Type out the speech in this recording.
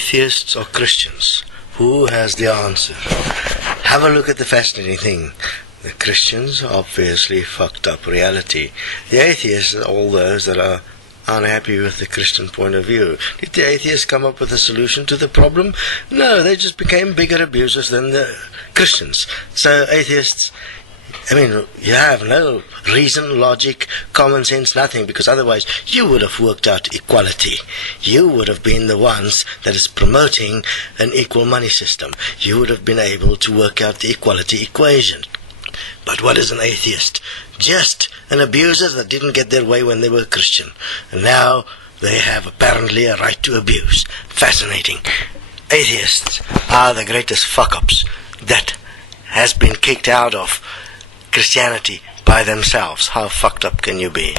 atheists or Christians? Who has the answer? Have a look at the fascinating thing. The Christians obviously fucked up reality. The atheists are all those that are unhappy with the Christian point of view. Did the atheists come up with a solution to the problem? No, they just became bigger abusers than the Christians. So atheists, I mean, you have no reason, logic, common sense, nothing, because otherwise you would have worked out equality. You would have been the ones that is promoting an equal money system. You would have been able to work out the equality equation. But what is an atheist? Just an abuser that didn't get their way when they were Christian. And now they have apparently a right to abuse. Fascinating. Atheists are the greatest fuck-ups that has been kicked out of Christianity by themselves. How fucked up can you be?